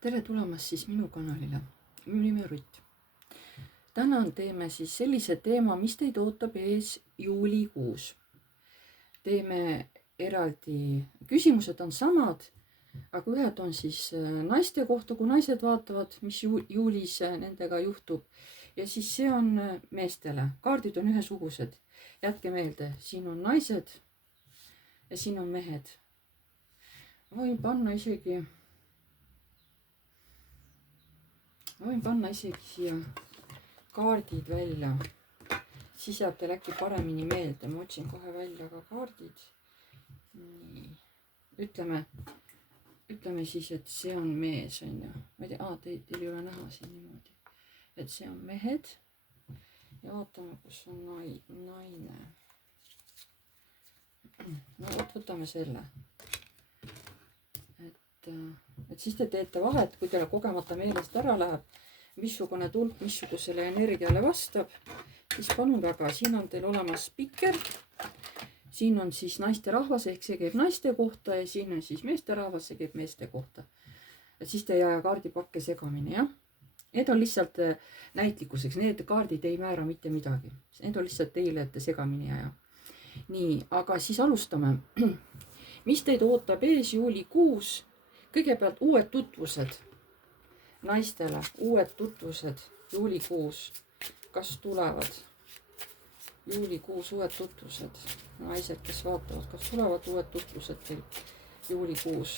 tere tulemast siis minu kanalile. Minu nimi on Rutt. Täna teeme siis sellise teema, mis teid ootab ees juulikuus. Teeme eraldi, küsimused on samad, aga ühed on siis naiste kohta, kui naised vaatavad, mis juulis nendega juhtub. Ja siis see on meestele. Kaardid on ühesugused. Jätke meelde, siin on naised ja siin on mehed. Võin panna isegi siia kaardid välja, siis jääb teil äkki paremini meelde. Ma otsin kohe välja ka kaardid. Nii. Ütleme siis, et see on mees, on ju. Ma ei tea, teil ei ole näha siin niimoodi. Et see on mehed. Ja vaatame, kus on naine. No võtame selle. Et siis te teete vahet, kui teile kogemata meelest ära läheb, missugune tulp missugusele energiale vastab, siis palun väga, siin on teil olemas spikker. Siin on siis naisterahvas, ehk see käib naiste kohta, ja siin on siis meesterahvas, see käib meeste kohta. Et siis te ei aja kaardipakke segamini, jah? Need on lihtsalt näitlikkuseks, need kaardid ei määra mitte midagi. Need on lihtsalt teile, et te segamini aja. Nii, aga siis alustame. Mis teid ootab ees juulikuus? Kõigepealt uued tutvused naistele, uued tutvused juulikuus. Kas tulevad juulikuus uued tutvused? Naised, kes vaatavad, kas tulevad uued tutvused teil juulikuus?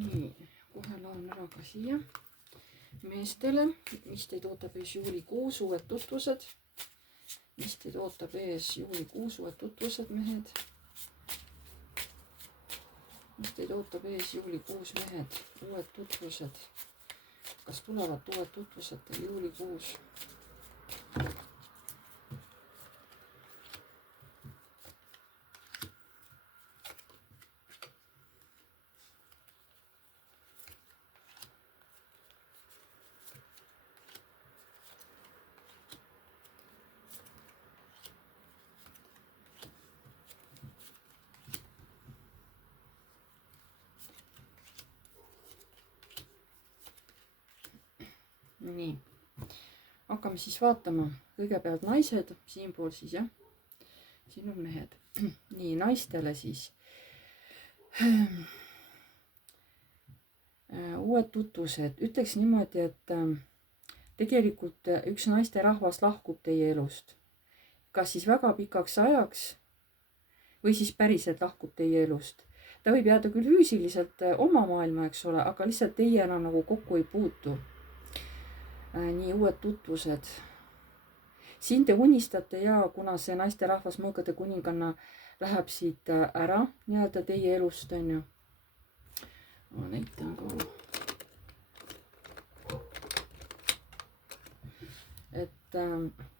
Nii, kohe laen ära ka siia meestele, mis teid ootab ees juulikuus, uued tutvused. Mis teid ootab ees juulikuus, uued tutvused, mehed. Mis teid ootab ees juulikuus, mehed, uued tutvused. Kas tulevad uued tutvused teil juulikuus? Nii, hakkame siis vaatama. Kõigepealt naised, siinpool siis, jah. Siin on mehed. Nii, naistele siis. Uued tutvused. Ütleks niimoodi, et tegelikult üks naisterahvas lahkub teie elust. Kas siis väga pikaks ajaks või siis päriselt lahkub teie elust. Ta võib jääda küll füüsiliselt oma maailma, eks ole, aga lihtsalt teie enam nagu kokku ei puutu. Nii, uued tutvused. Siin te unistate ja kuna see naisterahvas mõõgade kuninganna läheb siit ära nii-öelda teie elust, on ju. Ma näitan ka. Et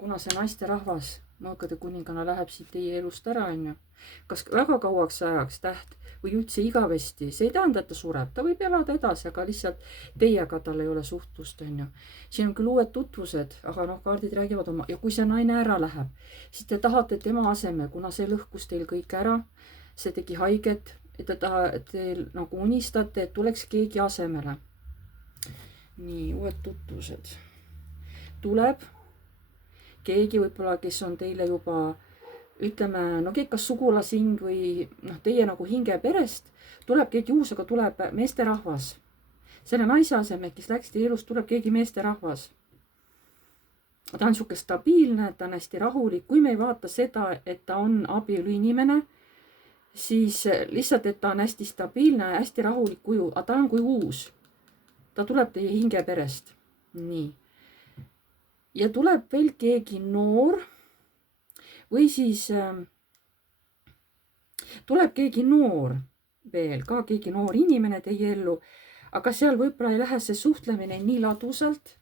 kuna see naisterahvas mõõgade kuninganna läheb siit teie elust ära, on ju. Kas väga kauaks ajaks täht või üldse igavesti, see ei tähenda, et ta sureb, ta võib elada edasi, aga lihtsalt teiega tal ei ole suhtlust, on ju. Siin on küll uued tutvused, aga noh, kaardid räägivad oma, ja kui see naine ära läheb, siis te tahate tema asemel, kuna see lõhkus teil kõik ära, see tegi haiget, et te nagu unistate, et tuleks keegi asemele. Nii, uued tutvused. Tuleb keegi võib-olla, kes on teile juba ütleme, no keegi kas sugulasing või noh, teie nagu hinge perest, tuleb keegi uus, aga tuleb meesterahvas. Selle naise asemel, kes läks teie elust, tuleb keegi meesterahvas. Ta on siuke stabiilne, ta on hästi rahulik. Kui me ei vaata seda, et ta on abielu inimene, siis lihtsalt, et ta on hästi stabiilne ja hästi rahulik kuju, aga ta on kui uus. Ta tuleb teie hinge perest. Nii. Ja tuleb veel keegi noor, või siis tuleb keegi noor, veel ka keegi noor inimene teie ellu, aga seal võib-olla ei lähe see suhtlemine nii ladusalt.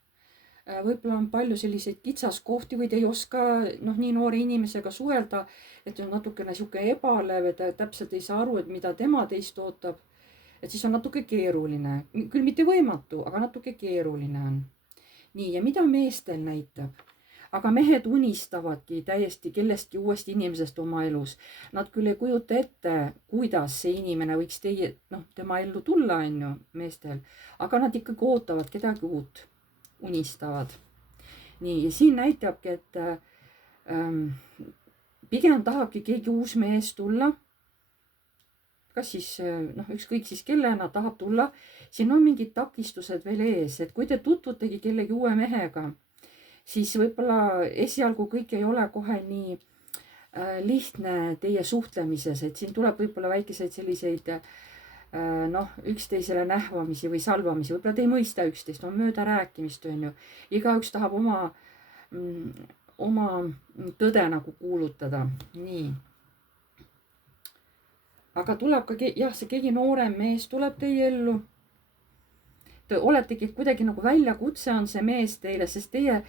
Võib-olla on palju selliseid kitsaskohti või te ei oska nii noore inimesega suhelda, et on natukene sihuke ebalev, et täpselt ei saa aru, et mida tema teist ootab. Et siis on natuke keeruline, küll mitte võimatu, aga natuke keeruline on. Nii, ja mida meestel näitab? Aga mehed unistavadki täiesti kellestki uuest inimesest oma elus. Nad küll ei kujuta ette, kuidas see inimene võiks tema ellu tulla, on ju, meestel. Aga nad ikkagi ootavad kedagi uut, unistavad. Nii, ja siin näitabki, et pigem tahabki keegi uus mees tulla. Kas siis, ükskõik siis kellena tahab tulla. Siin on mingid takistused veel ees, et kui te tutvutegi kellegi uue mehega, siis võib-olla esialgu kõik ei ole kohe nii lihtne teie suhtlemises, et siin tuleb võib-olla väikeseid selliseid üksteisele nähvamisi või salvamisi, võib-olla te ei mõista üksteist, on möödarääkimist, on ju. Igaüks tahab oma tõde nagu kuulutada, nii. Aga tuleb ka, see keegi noorem mees tuleb teie ellu. Te oletegi kuidagi nagu väljakutse on see mees teile, sest teie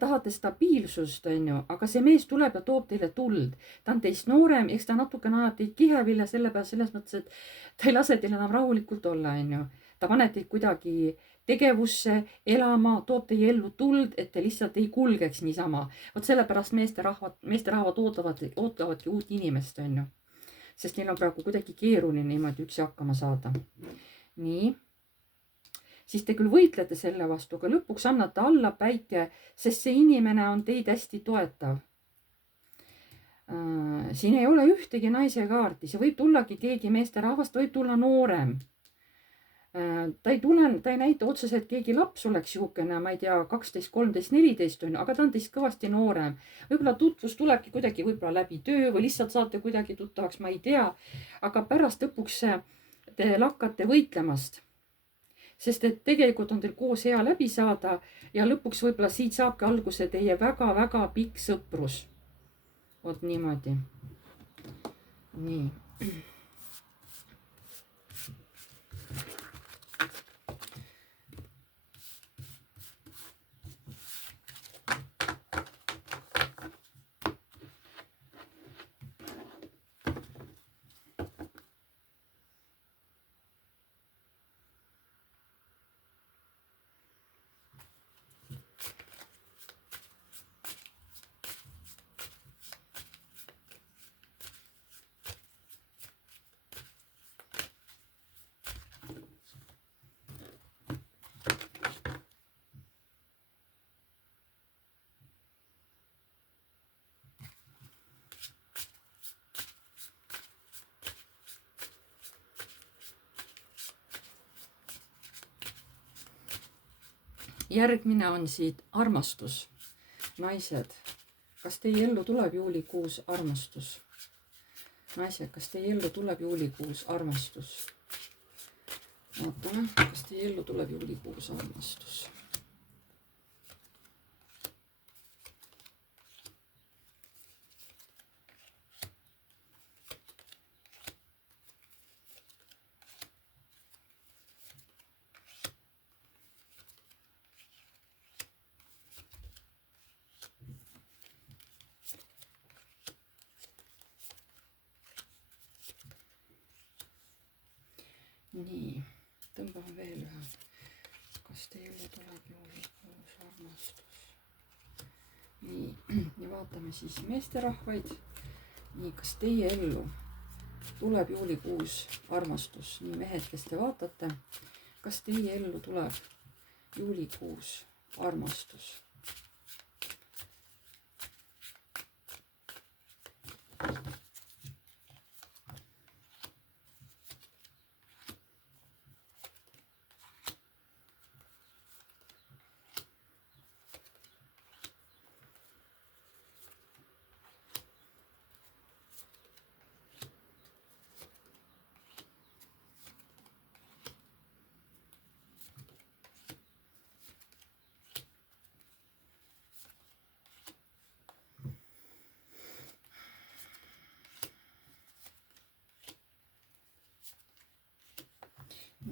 tahate stabiilsust, on ju, aga see mees tuleb ja toob teile tuld. Ta on teist noorem, eks ta natukene ajab teid kiheville selles mõttes, et ta ei lase teil enam rahulikult olla, on ju. Ta paneb teid kuidagi tegevusse, elama, toob teie ellu tuld, et te lihtsalt ei kulgeks niisama. Vot sellepärast meesterahvad ootavadki uut inimest, on ju. Sest neil on praegu kuidagi keeruline niimoodi üksi hakkama saada. Nii. Siis te küll võitlete selle vastu, aga lõpuks annate alla päike, sest see inimene on teid hästi toetav. Siin ei ole ühtegi naise kaarti, see võib tullagi keegi meesterahvast, võib tulla noorem. Ta ei näita otseselt keegi laps oleks siukene, ma ei tea, 12, 13, 14 on, aga ta on teist kõvasti noorem. Võib-olla tutvus tulebki kuidagi võib-olla läbi töö või lihtsalt saate kuidagi tuttavaks, ma ei tea. Aga pärast lõpuks te lakkate võitlemast. Sest et tegelikult on teil koos hea läbi saada ja lõpuks võib-olla siit saabki alguse teie väga-väga pikk sõprus. Vot niimoodi. Nii. Järgmine on siit armastus. Naised, kas teie ellu tuleb juulikuus armastus? Naised, kas teie ellu tuleb juulikuus armastus? Vaatame, kas teie ellu tuleb juulikuus armastus. Nii, tõmbame veel ühe. Kas teie ellu tuleb juulikuus armastus? Nii, ja vaatame siis meesterahvaid. Nii, kas teie ellu tuleb juulikuus armastus? Nii, mehed, kes te vaatate, kas teie ellu tuleb juulikuus armastus?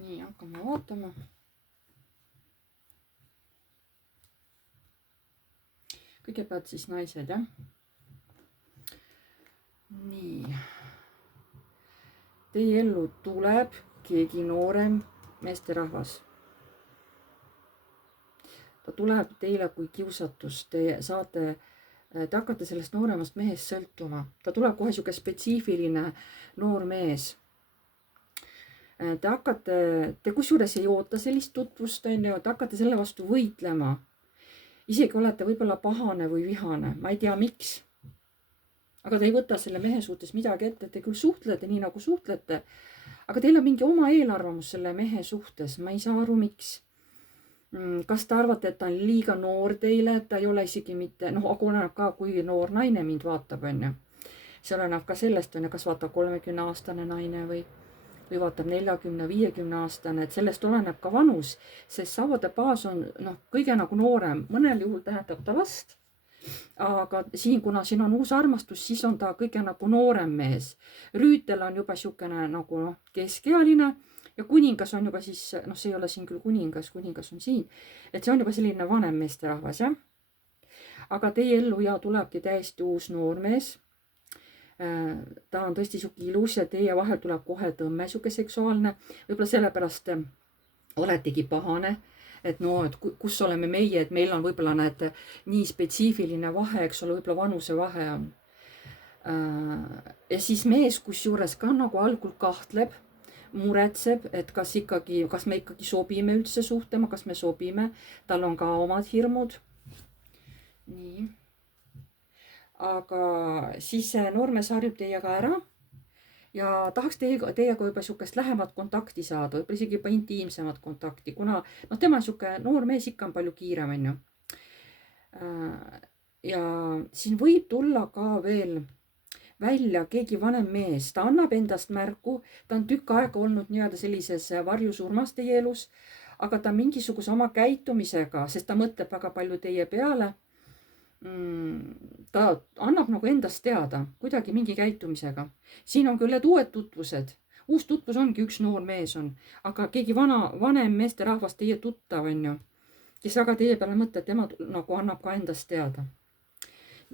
nii, hakkame vaatama. Kõigepealt siis naised, jah. Nii. Teie ellu tuleb keegi noorem meesterahvas. Ta tuleb teile kui kiusatus. Te hakkate sellest nooremast mehest sõltuma. Ta tuleb kohe siuke spetsiifiline noor mees. Te kusjuures ei oota sellist tutvust, on ju, te hakkate selle vastu võitlema. Isegi olete võib-olla pahane või vihane, ma ei tea miks. Aga te ei võta selle mehe suhtes midagi ette, te küll suhtlete nii nagu suhtlete, aga teil on mingi oma eelarvamus selle mehe suhtes, ma ei saa aru miks. Kas te arvate, et ta on liiga noor teile, et ta ei ole isegi mitte, aga oleneb ka, kui noor naine mind vaatab, on ju. See oleneb ka sellest, on ju, kas vaatab 30-aastane naine või vaatab 40-50 aastane, et sellest oleneb ka vanus, sest Savode baas on kõige nagu noorem, mõnel juhul tähendab ta last, aga kuna siin on uus armastus, siis on ta kõige nagu noorem mees. Rüütel on juba siukene nagu keskealine ja kuningas on juba siis, see ei ole siin küll kuningas on siin, et see on juba selline vanem meesterahvas, jah. Aga teie ellu tulebki täiesti uus noormees. Ta on tõesti siuke ilus ja teie vahel tuleb kohe tõmme siuke seksuaalne. Võib-olla sellepärast oletegi pahane, et kus oleme meie, et meil on võib-olla nii spetsiifiline vahe, eks ole, võib-olla vanuse vahe on. Ja siis mees kusjuures ka nagu algul kahtleb, muretseb, et kas me ikkagi sobime üldse suhtlema, kas me sobime. Tal on ka omad hirmud. Nii. Aga siis see noormees harjub teiega ära ja tahaks teiega juba siukest lähemat kontakti saada, võib-olla isegi juba intiimsemat kontakti, kuna tema siuke noor mees ikka on palju kiirem, on ju. Ja siin võib tulla ka veel välja keegi vanem mees, ta annab endast märku, ta on tükk aega olnud nii-öelda sellises varjusurmas teie elus, aga ta mingisuguse oma käitumisega, sest ta mõtleb väga palju teie peale. Ta annab nagu endast teada, kuidagi mingi käitumisega. Siin on küll need uued tutvused. Uus tutvus ongi üks noor mees on, aga keegi vanem meesterahvas teie tuttav on ju, kes väga teie peale mõtleb, tema nagu annab ka endast teada.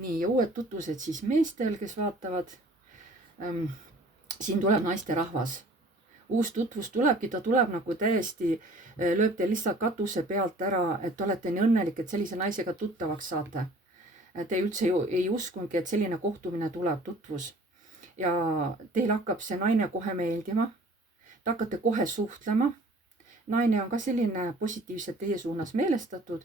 Nii, ja uued tutvused siis meestel, kes vaatavad. Siin tuleb naisterahvas. Uus tutvus tulebki, ta tuleb nagu täiesti, lööb teil lihtsalt katuse pealt ära, et olete nii õnnelik, et sellise naisega tuttavaks saate. Te üldse ju ei uskungi, et selline kohtumine tuleb, tutvus. Ja teil hakkab see naine kohe meeldima. Te hakkate kohe suhtlema. Naine on ka selline positiivselt teie suunas meelestatud,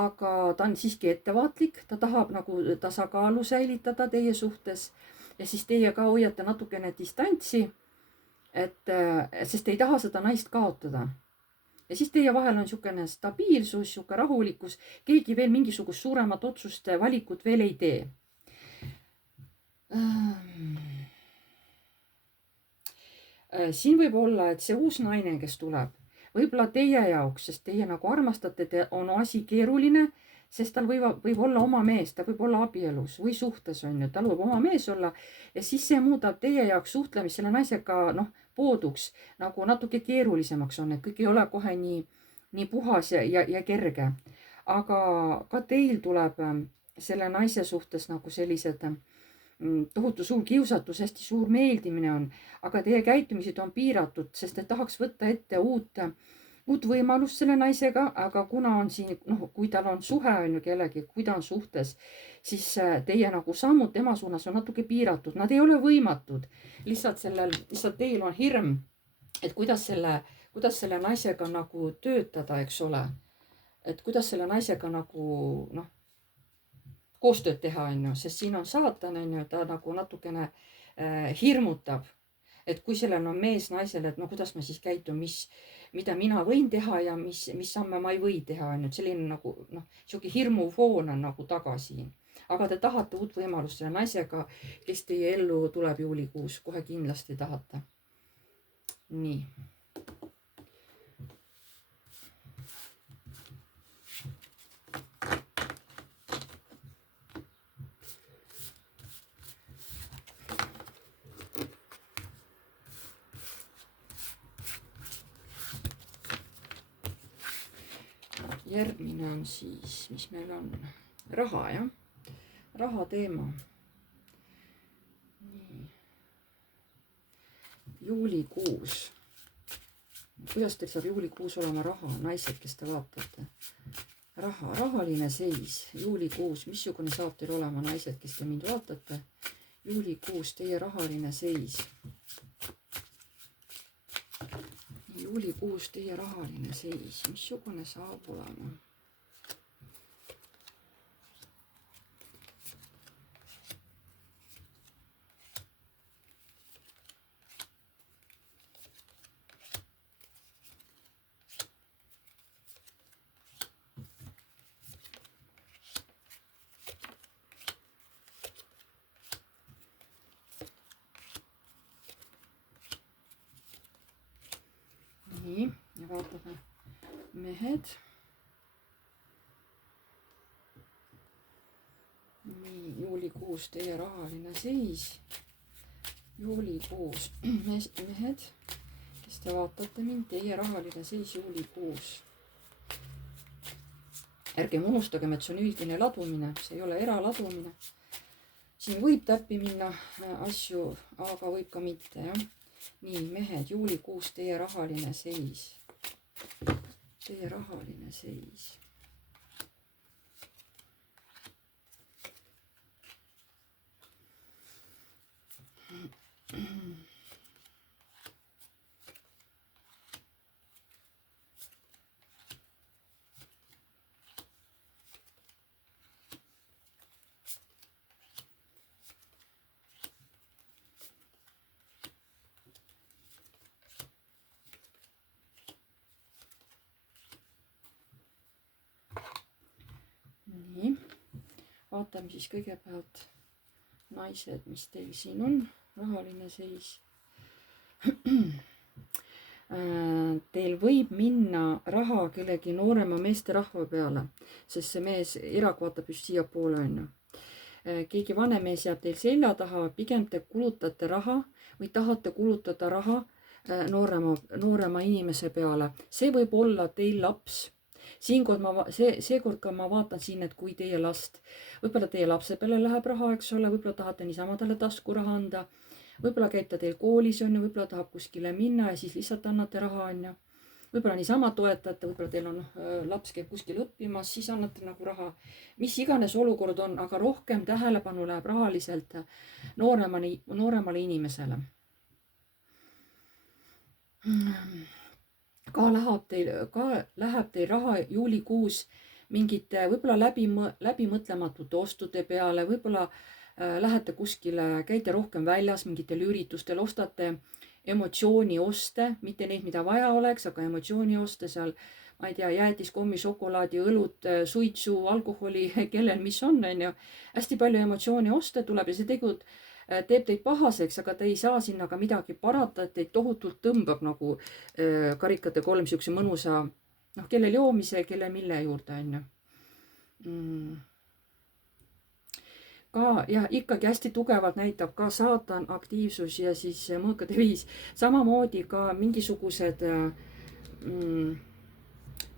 aga ta on siiski ettevaatlik. Ta tahab nagu tasakaalu säilitada teie suhtes ja siis teie ka hoiate natukene distantsi, sest te ei taha seda naist kaotada. Ja siis teie vahel on siukene stabiilsus, siuke rahulikkus, keegi veel mingisugust suuremat otsust, valikut veel ei tee. Siin võib olla, et see uus naine, kes tuleb, võib-olla teie jaoks, sest teie nagu armastate, on asi keeruline, sest tal võib olla oma mees, ta võib olla abielus või suhtes on ju, tal võib oma mees olla ja siis see muudab teie jaoks suhtlemist selle naisega, pooduks, nagu natuke keerulisemaks on, et kõik ei ole kohe nii puhas ja kerge. Aga ka teil tuleb selle naise suhtes nagu sellised tohutu suur kiusatus, hästi suur meeldimine on, aga teie käitumised on piiratud, sest te tahaks võtta ette uut võimalust selle naisega, aga kuna on siin, kui tal on suhe on ju kellegi, kui ta on suhtes, siis teie nagu sammud tema suunas on natuke piiratud, nad ei ole võimatud. Lihtsalt teil on hirm, et kuidas selle naisega nagu töötada, eks ole. Et kuidas selle naisega nagu, koostööd teha on ju, sest siin on saatan on ju, ta nagu natukene hirmutab. Et kui sellel on mees naisele, et kuidas ma siis käitun, mida mina võin teha ja mis samme ma ei või teha, on ju, selline nagu, siuke hirmufoon on nagu taga siin. Aga te tahate uut võimalust selle naisega, kes teie ellu tuleb juulikuus, kohe kindlasti tahate. Nii. järgmine on siis, mis meil on? Raha, jah. Raha teema. Nii. Juulikuus. Kuidas teil saab juulikuus olema raha? Naised, kes te vaatate. Raha, rahaline seis. Juulikuus. Missugune saab teil olema, naised, kes te mind vaatate? Juulikuus teie rahaline seis. Juulikuus teie rahaline seis. Missugune saab olema? Nii, ja vaatame mehed. Nii, juulikuus teie rahaline seis. Juulikuus mehed, kes te vaatate mind, teie rahaline seis juulikuus. Ärgem unustagem, et see on üldine ladumine, see ei ole eraladumine. Siin võib täppi minna asju, aga võib ka mitte, jah. Nii, mehed, juulikuus teie rahaline seis. Teie rahaline seis. Nii, vaatame siis kõigepealt naised, mis teil siin on, rahaline seis. Teil võib minna raha kellegi noorema meesterahva peale, sest see mees irak vaatab just siia poole, on ju. Keegi vanem mees jääb teil selja taha, pigem te kulutate raha või tahate kulutada raha noorema inimese peale. See võib olla teil laps. Seekord ka ma vaatan siin, et kui teie last, võib-olla teie lapse peale läheb raha, eks ole, võib-olla tahate niisama talle taskuraha anda, võib-olla käib ta teil koolis, on ju, võib-olla tahab kuskile minna ja siis lihtsalt annate raha, on ju. Võib-olla niisama toetate, võib-olla teil on laps käib kuskil õppimas, siis annate nagu raha. Mis iganes olukord on, aga rohkem tähelepanu läheb rahaliselt nooremale inimesele. Ka läheb teil raha juulikuus mingite võib-olla läbimõtlematute ostude peale, võib-olla lähete kuskile, käite rohkem väljas mingitel üritustel, ostate emotsioonioste, mitte neid, mida vaja oleks, aga emotsioonioste seal, ma ei tea, jäätis, kommi, šokolaadi, õlut, suitsu, alkoholi, kellel mis on ju. Hästi palju emotsioonioste tuleb ja see teeb teid pahaseks, aga te ei saa sinna ka midagi parata, et teid tohutult tõmbab nagu karikate kolm siukse mõnusa, kellel joomise, kelle mille juurde, on ju. Ka ja ikkagi hästi tugevalt näitab ka saatan aktiivsus ja siis mõõkade viis. Samamoodi ka mingisugused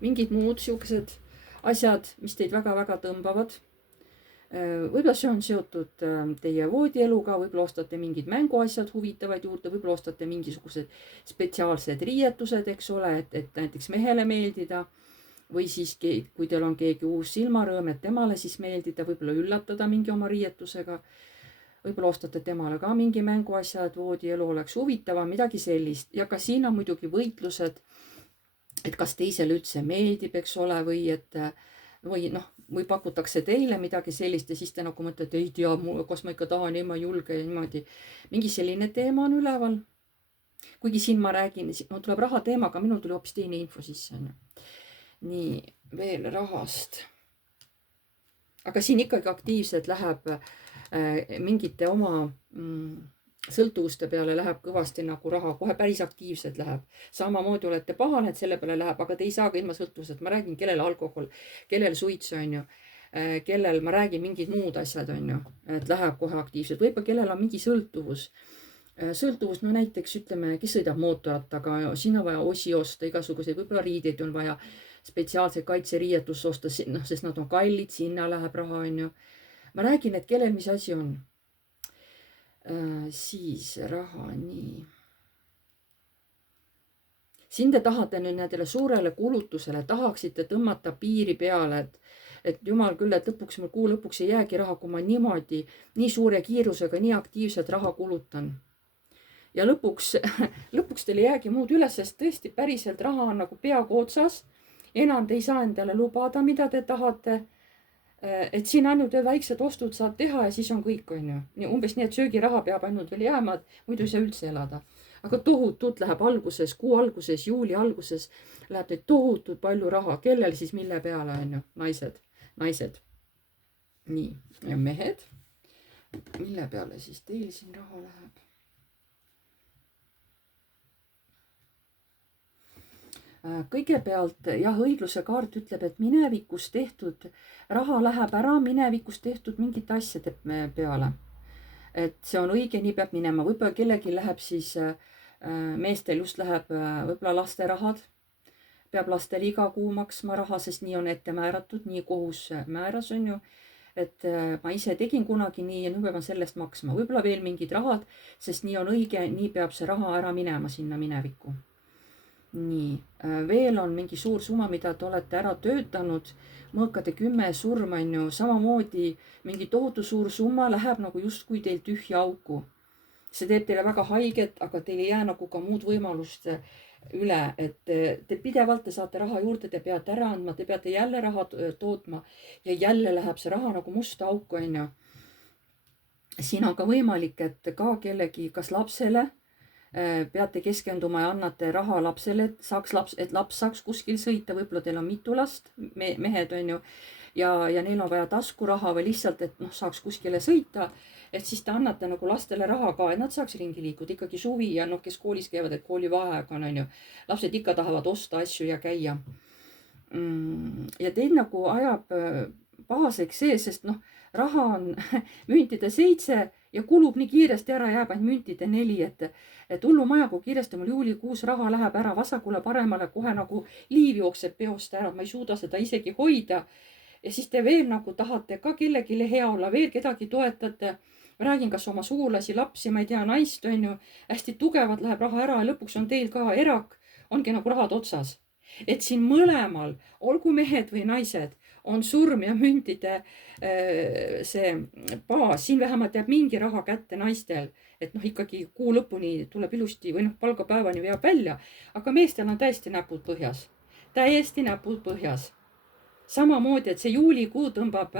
mingid muud siuksed asjad, mis teid väga-väga tõmbavad. Võib-olla see on seotud teie voodieluga, võib-olla ostate mingid mänguasjad huvitavaid juurde, võib-olla ostate mingisugused spetsiaalsed riietused, eks ole, et näiteks mehele meeldida. Või siis, kui teil on keegi uus silmarõõm, et temale siis meeldida, võib-olla üllatada mingi oma riietusega. Võib-olla ostate temale ka mingi mänguasja, et voodielu oleks huvitavam, midagi sellist. Ja ka siin on muidugi võitlused, et kas teisele üldse meeldib, eks ole, või pakutakse teile midagi sellist ja siis te nagu mõtlete, ei tea, kas ma ikka tahan, ei ma julge ja niimoodi. Mingi selline teema on üleval. Kuigi siin ma räägin, mul tuleb raha teemaga, minul tuli hoopis teine info sisse. Nii, veel rahast. Aga siin ikkagi aktiivselt läheb mingite oma sõltuvuste peale läheb kõvasti nagu raha, kohe päris aktiivselt läheb. Samamoodi olete pahane, et selle peale läheb, aga te ei saa ka ilma sõltuvused. Ma räägin, kellel alkohol, kellel suits, on ju, kellel ma räägin mingid muud asjad, on ju, et läheb kohe aktiivselt. Võib-olla kellel on mingi sõltuvus. Sõltuvus, no näiteks ütleme, kes sõidab mootorrattaga, sinna vaja osi osta, igasuguseid, võib-olla riideid on vaja. spetsiaalset kaitseriietust osta, noh, sest nad on kallid, sinna läheb raha, on ju. ma räägin, et kellel mis asi on. Siis raha, nii. siin te tahate nüüd nendele suurele kulutusele, tahaksite tõmmata piiri peale, et jumal küll, et lõpuks mul kuu lõpuks ei jäägi raha, kui ma niimoodi, nii suure kiirusega, nii aktiivselt raha kulutan. Ja lõpuks teil ei jäägi muud üles, sest tõesti päriselt raha on nagu peaaegu otsas. Enam te ei saa endale lubada, mida te tahate. Et siin ainult väiksed ostud saad teha ja siis on kõik, on ju. Umbes nii, et söögiraha peab ainult veel jääma, muidu ei saa üldse elada. Aga tohutult läheb alguses, kuu alguses, juuli alguses läheb teid tohutult palju raha. Kellel siis mille peale, on ju? Naised. Nii, ja mehed. Mille peale siis teil siin raha läheb? Kõigepealt jah, õigluse kaart ütleb, et minevikus tehtud raha läheb ära, minevikus tehtud mingite asjade peale. Et see on õige, nii peab minema. Võib-olla kellegi läheb siis, meestel just läheb võib-olla laste rahad. Peab lastele iga kuu maksma raha, sest nii on ette määratud, nii kohus määras, on ju. Et ma ise tegin kunagi nii ja nüüd pean sellest maksma. Võib-olla veel mingid rahad, sest nii on õige, nii peab see raha ära minema sinna minevikku. Nii, veel on mingi suur summa, mida te olete ära töötanud, mõõkade 10 surma, on ju, samamoodi mingi tohutu suur summa läheb nagu justkui teil tühja auku. See teeb teile väga haiget, aga teil ei jää nagu ka muud võimalust üle, et te pidevalt te saate raha juurde, te peate ära andma, te peate jälle raha tootma ja jälle läheb see raha nagu musta auku, on ju. Siin on ka võimalik, et ka kellegi, kas lapsele peate keskenduma ja annate raha lapsele, et laps saaks kuskil sõita, võib-olla teil on mitu last, mehed on ju, ja neil on vaja taskuraha või lihtsalt, et noh, saaks kuskile sõita, et siis te annate nagu lastele raha ka, et nad saaks ringi liikuda, ikkagi suvi ja noh, kes koolis käivad, et koolivaheaeg on ju, lapsed ikka tahavad osta asju ja käia. Ja teid nagu ajab pahaseks see, sest noh, raha on müntide 7 ja kulub nii kiiresti ära, jääb ainult müntide 4, et hullumaja, kui kiiresti mul juulikuus raha läheb ära vasakule paremale, kohe nagu liiv jookseb peost ära, ma ei suuda seda isegi hoida. Ja siis te veel nagu tahate ka kellelegi hea olla, veel kedagi toetate. Ma räägin, kas oma sugulasi, lapsi, ma ei tea, naist on ju, hästi tugevad läheb raha ära ja lõpuks on teil ka erak, ongi nagu rahad otsas. Et siin mõlemal, olgu mehed või naised, on surm ja müntide see baas, siin vähemalt jääb mingi raha kätte naistel, et noh, ikkagi kuu lõpuni tuleb ilusti või noh, palgapäevani veab välja, aga meestel on täiesti näpud põhjas, samamoodi, et see juulikuu tõmbab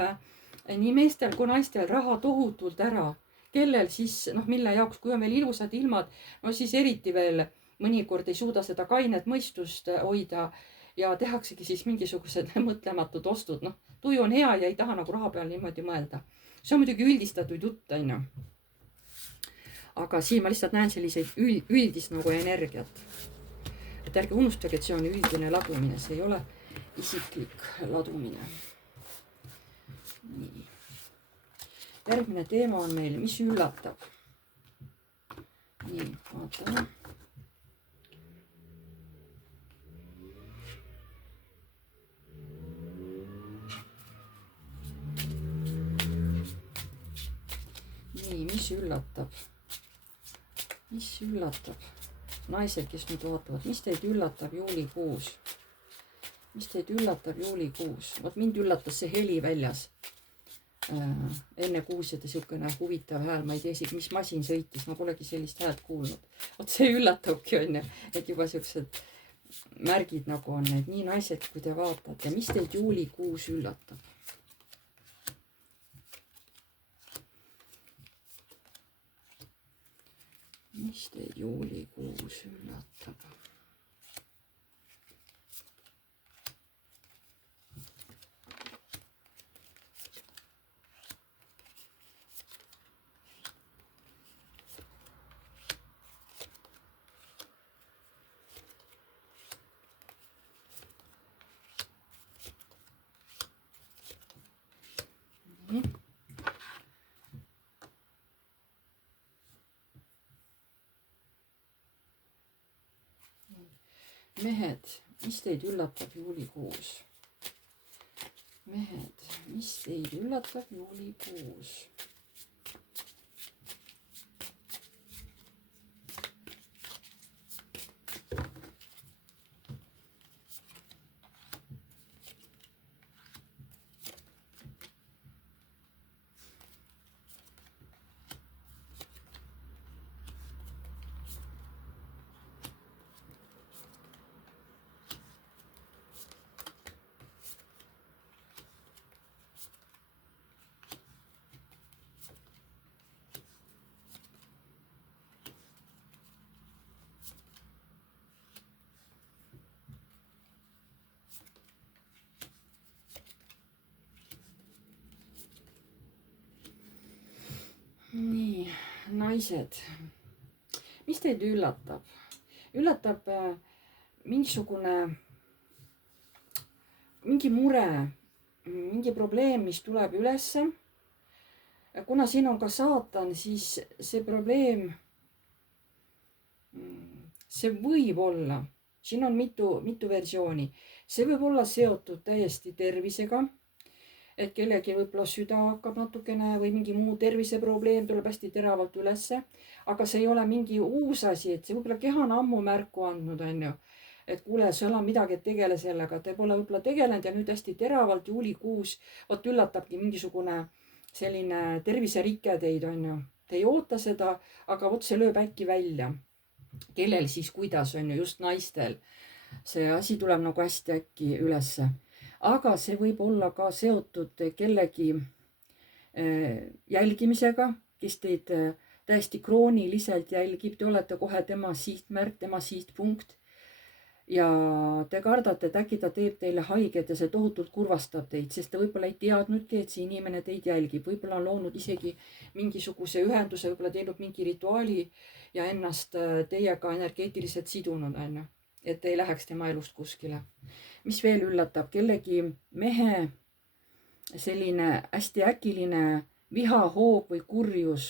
nii meestel kui naistel raha tohutult ära, kellel siis noh, mille jaoks, kui on veel ilusad ilmad, no siis eriti veel mõnikord ei suuda seda kainet mõistust hoida ja tehaksegi siis mingisugused mõtlematud ostud. Noh, tuju on hea ja ei taha nagu raha peal niimoodi mõelda. See on muidugi üldistatud jutt, on ju. Aga siin ma lihtsalt näen selliseid üldist nagu energiat. Et ärge unustage, et see on üldine ladumine, see ei ole isiklik ladumine. Nii. Järgmine teema on meil, mis üllatab. Nii, vaatame. Nii, mis üllatab? Naised, kes nüüd vaatavad, mis teid üllatab juulikuus? Vot mind üllatas see heli väljas. Enne kuulsite siukene huvitav hääl, ma ei tea isegi, mis masin sõitis, ma polegi sellist häält kuulnud. Vot see üllatabki on ju, et juba siuksed märgid nagu on need. Nii naised, kui te vaatate, mis teid juulikuus üllatab? Mis teid juulikuus üllatab? mehed, mis teid üllatab juulikuus? Mehed, mis teid üllatab juulikuus? Nii, naised, mis teid üllatab? Üllatab mingi mure, mingi probleem, mis tuleb ülesse. Kuna siin on ka saatan, siis see probleem, see võib olla, siin on mitu versiooni, see võib olla seotud täiesti tervisega. Et kellegi võib-olla süda hakkab natukene või mingi muu terviseprobleem tuleb hästi teravalt ülesse, aga see ei ole mingi uus asi, et see võib-olla keha on ammu märku andnud, on ju. Et kuule, seal on midagi, et tegele sellega, te pole võib-olla tegelenud ja nüüd hästi teravalt juulikuus, vot üllatabki mingisugune selline terviserike teid, on ju. Te ei oota seda, aga vot see lööb äkki välja. Kellel siis kuidas, on ju, just naistel. See asi tuleb nagu hästi äkki ülesse. Aga see võib olla ka seotud kellegi jälgimisega, kes teid täiesti krooniliselt jälgib. Te olete kohe tema sihtmärk, tema sihtpunkt. Ja te kardate, et äkki ta teeb teile haiget ja see tohutult kurvastab teid, sest te võib-olla ei teadnudki, et see inimene teid jälgib. Võib-olla on loonud isegi mingisuguse ühenduse, võib-olla teinud mingi rituaali ja ennast teiega energeetiliselt sidunud, on ju. Et ei läheks tema elust kuskile. Mis veel üllatab? Kellegi mehe selline hästi äkiline vihahoog või kurjus.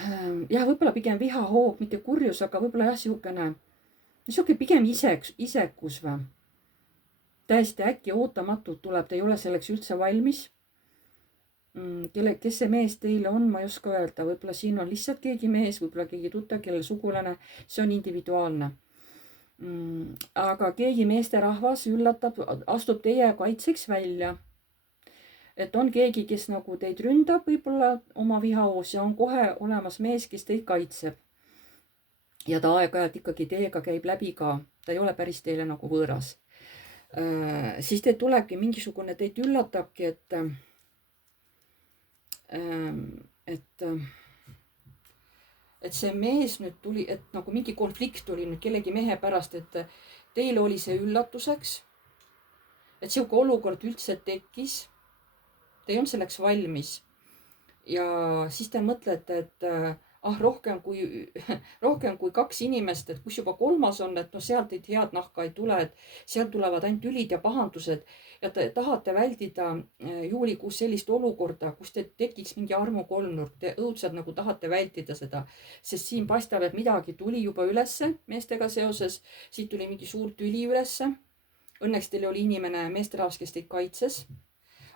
Jah, võib-olla pigem vihahoog, mitte kurjus, aga võib-olla jah, sihuke pigem isekus või. Täiesti äkki ootamatult tuleb, te ei ole selleks üldse valmis. Kes see mees teile on, ma ei oska öelda, võib-olla siin on lihtsalt keegi mees, võib-olla keegi tuttav, kellel sugulane, see on individuaalne. Aga keegi meesterahvas üllatab, astub teie kaitseks välja. Et on keegi, kes nagu teid ründab võib-olla oma vihahoos ja on kohe olemas mees, kes teid kaitseb. Ja ta aeg-ajalt ikkagi teiega käib läbi ka, ta ei ole päris teile nagu võõras. Siis teid tulebki mingisugune, teid üllatabki, et see mees nüüd tuli, et nagu mingi konflikt tuli nüüd kellegi mehe pärast, et teile oli see üllatuseks, et sihuke olukord üldse tekkis, te ei olnud selleks valmis ja siis te mõtlete, et rohkem kui 2 inimest, et kus juba 3 on, et no sealt head nahka ei tule, et sealt tulevad ainult ülid ja pahandused ja te tahate väldida juulikuus sellist olukorda, kus te tekiks mingi armukolmnurk, te õudselt nagu tahate vältida seda, sest siin paistab, et midagi tuli juba ülesse meestega seoses, siit tuli mingi suur tüli ülesse. Õnneks teil oli inimene, meesterahvas, kes teid kaitses,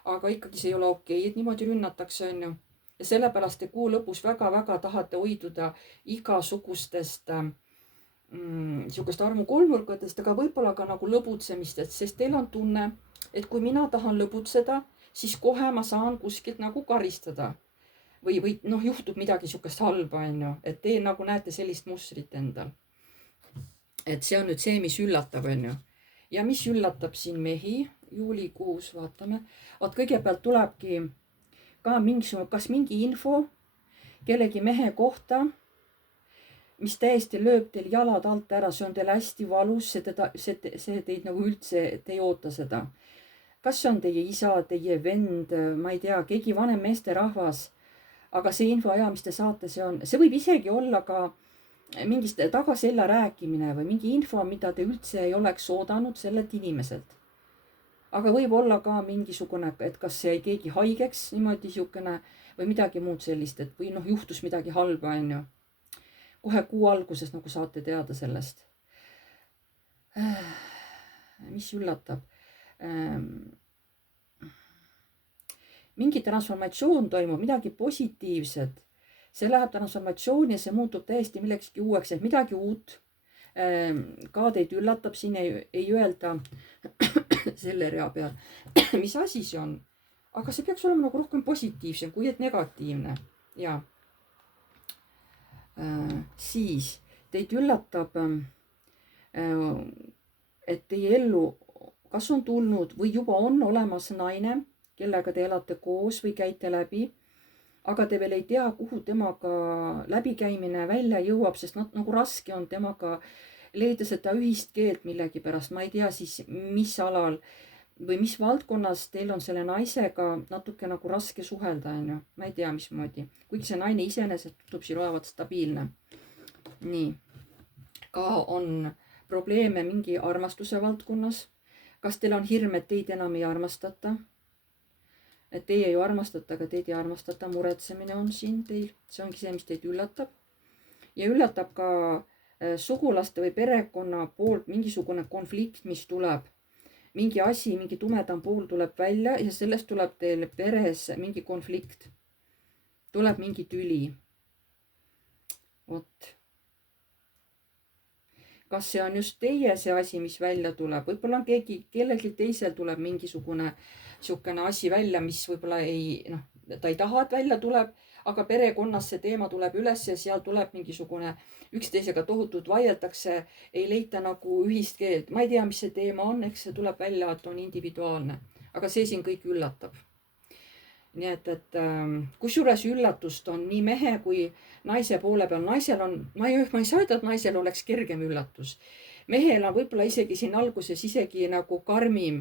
aga ikkagi see ei ole okei, et niimoodi rünnatakse, on ju. Ja sellepärast te kuu lõpus väga-väga tahate hoiduda igasugustest armukolmnurkadest, aga võib-olla ka nagu lõbutsemistest, sest teil on tunne, et kui mina tahan lõbutseda, siis kohe ma saan kuskilt nagu karistada. Või noh, juhtub midagi sihukest halba, on ju, et te nagu näete sellist mustrit endal. Et see on nüüd see, mis üllatab, on ju. Ja mis üllatab siin mehi juulikuus, vaatame. Kõigepealt tulebki ka kas mingi info kellegi mehe kohta, mis täiesti lööb teil jalad alt ära, see on teil hästi valus, see teid nagu üldse, te ei oota seda. Kas see on teie isa, teie vend, ma ei tea, keegi vanem meesterahvas, aga see info mis te saate, see võib isegi olla ka mingist tagaselja rääkimine või mingi info, mida te üldse ei oleks oodanud sellelt inimeselt. Aga võib olla ka mingisugune, et kas jäi keegi haigeks niimoodi siukene või midagi muud sellist, et või juhtus midagi halba, on ju. Kohe kuu alguses nagu saate teada sellest. mis üllatab? Mingi transformatsioon toimub, midagi positiivset. See läheb transformatsiooni ja see muutub täiesti millekski uueks, et midagi uut ka teid üllatab, siin ei öelda selle rea peal, mis asi see on. Aga see peaks olema nagu rohkem positiivsem, kui et negatiivne. Ja siis teid üllatab, et teie ellu kas on tulnud või juba on olemas naine, kellega te elate koos või käite läbi, aga te veel ei tea, kuhu temaga läbikäimine välja jõuab, sest nagu raske on temaga leida seda ühist keelt millegipärast. Ma ei tea siis, mis alal või mis valdkonnas teil on selle naisega natuke nagu raske suhelda, onju. Ma ei tea, mismoodi. Kuigi see naine iseenesest tundub siin olevat stabiilne. Nii. Ka on probleeme mingi armastuse valdkonnas. Kas teil on hirm, et teid enam ei armastata? Et teie ju armastate, aga teid ei armastata. Muretsemine on siin teil. See ongi see, mis teid üllatab. Ja üllatab ka sugulaste või perekonna poolt mingisugune konflikt, mis tuleb. Mingi asi, mingi tumedam pool tuleb välja ja sellest tuleb teil peres mingi konflikt. Tuleb mingi tüli. Vot. Kas see on just teie see asi, mis välja tuleb? Võib-olla on kellelgi teisel tuleb mingisugune siukene asi välja, mis võib-olla ta ei taha, et välja tuleb, aga perekonnas see teema tuleb üles ja seal tuleb mingisugune üksteisega tohutult vaieldakse, ei leita nagu ühist keelt. Ma ei tea, mis see teema on, eks see tuleb välja, et on individuaalne, aga see siin kõik üllatab. Nii et kusjuures üllatust on nii mehe kui naise poole peal. Naisel on, ma ei saa öelda, et naisel oleks kergem üllatus. Mehel on võib-olla isegi siin alguses isegi nagu karmim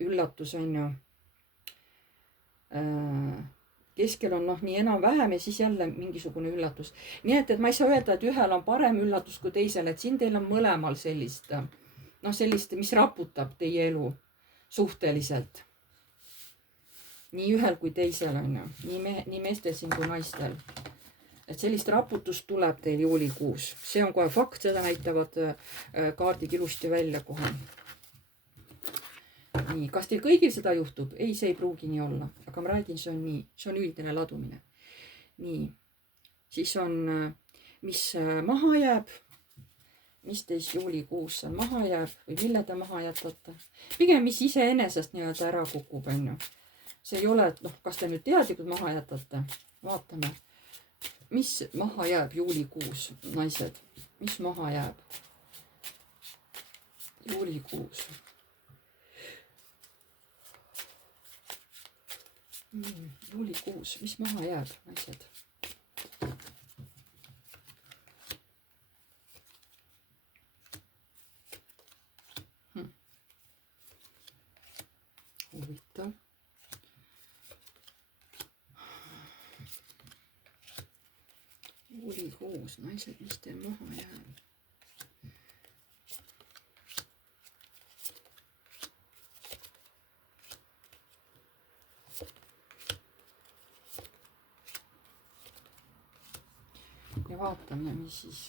üllatus on ju. Keskel on nii enam-vähem ja siis jälle mingisugune üllatus. Nii et ma ei saa öelda, et ühel on parem üllatus kui teisel, et siin teil on mõlemal sellist, mis raputab teie elu suhteliselt. Nii ühel kui teisel on ju, nii meestel siin kui naistel. Et sellist raputust tuleb teil juulikuus. See on kohe fakt, seda näitavad kaardid ilusti välja kohe. Nii, kas teil kõigil seda juhtub? Ei, see ei pruugi nii olla, aga ma räägin, see on nii, see on üldine ladumine. Nii, siis on, mis maha jääb, mis teis juulikuus seal maha jääb või mille te maha jätate. Pigem, mis iseenesest nii-öelda ära kukub, on ju. See ei ole, et kas te nüüd teadlikult maha jätate? Vaatame, mis maha jääb juulikuus, naised. Mis maha jääb juulikuus? Juulikuus, mis maha jääb, naised? Huvitav. Juulikuus, naised, mis teil maha jääb? Ja vaatame, mis siis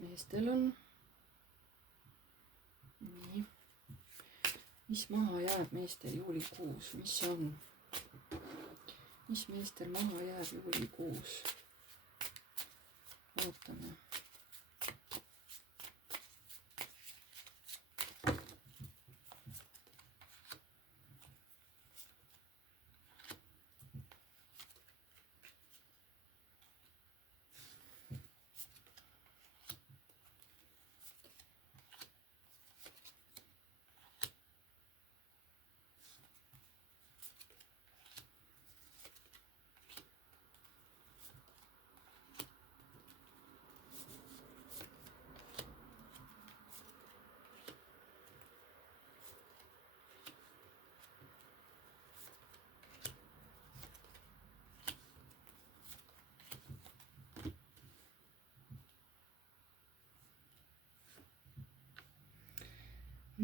meestel on. Nii. Mis maha jääb meestel juulikuus? Mis on? Mis meestel maha jääb juulikuus? Vaatame.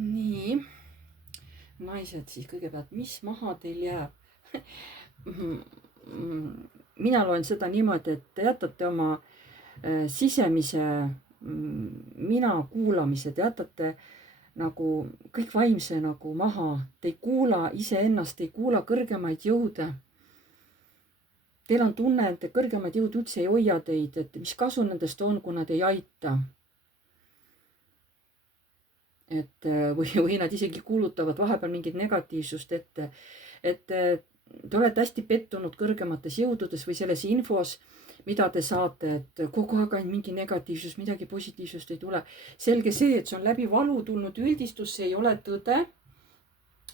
Nii, naised siis kõigepealt, mis maha teil jääb? Mina loen seda niimoodi, et te jätate oma sisemise mina kuulamised, jätate nagu kõik vaimse nagu maha, te ei kuula iseennast, ei kuula kõrgemaid jõude. Teil on tunne, et kõrgemad jõud üldse ei hoia teid, et mis kasu nendest on, kui nad ei aita. Et või nad isegi kuulutavad vahepeal mingit negatiivsust ette. Et te olete hästi pettunud kõrgemates jõududes või selles infos, mida te saate, et kogu aeg ainult mingi negatiivsus, midagi positiivsust ei tule. Selge see, et see on läbi valu tulnud üldistus, see ei ole tõde.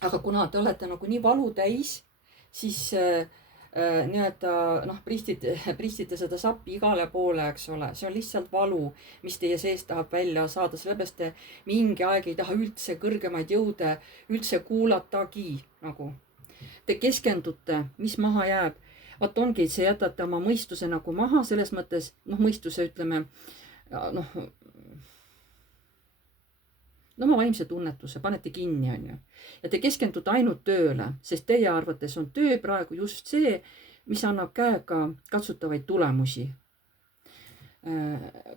Aga kuna te olete nagu nii valu täis, siis pristite seda sappi igale poole, eks ole. See on lihtsalt valu, mis teie sees tahab välja saada, sellepärast te mingi aeg ei taha üldse kõrgemaid jõude üldse kuulatagi nagu. Te keskendute, mis maha jääb. Vaat ongi, see jätate oma mõistuse nagu maha, selles mõttes, mõistuse ütleme, oma vaimse tunnetuse, panete kinni, on ju. Ja te keskendute ainult tööle, sest teie arvates on töö praegu just see, mis annab käega katsutavaid tulemusi.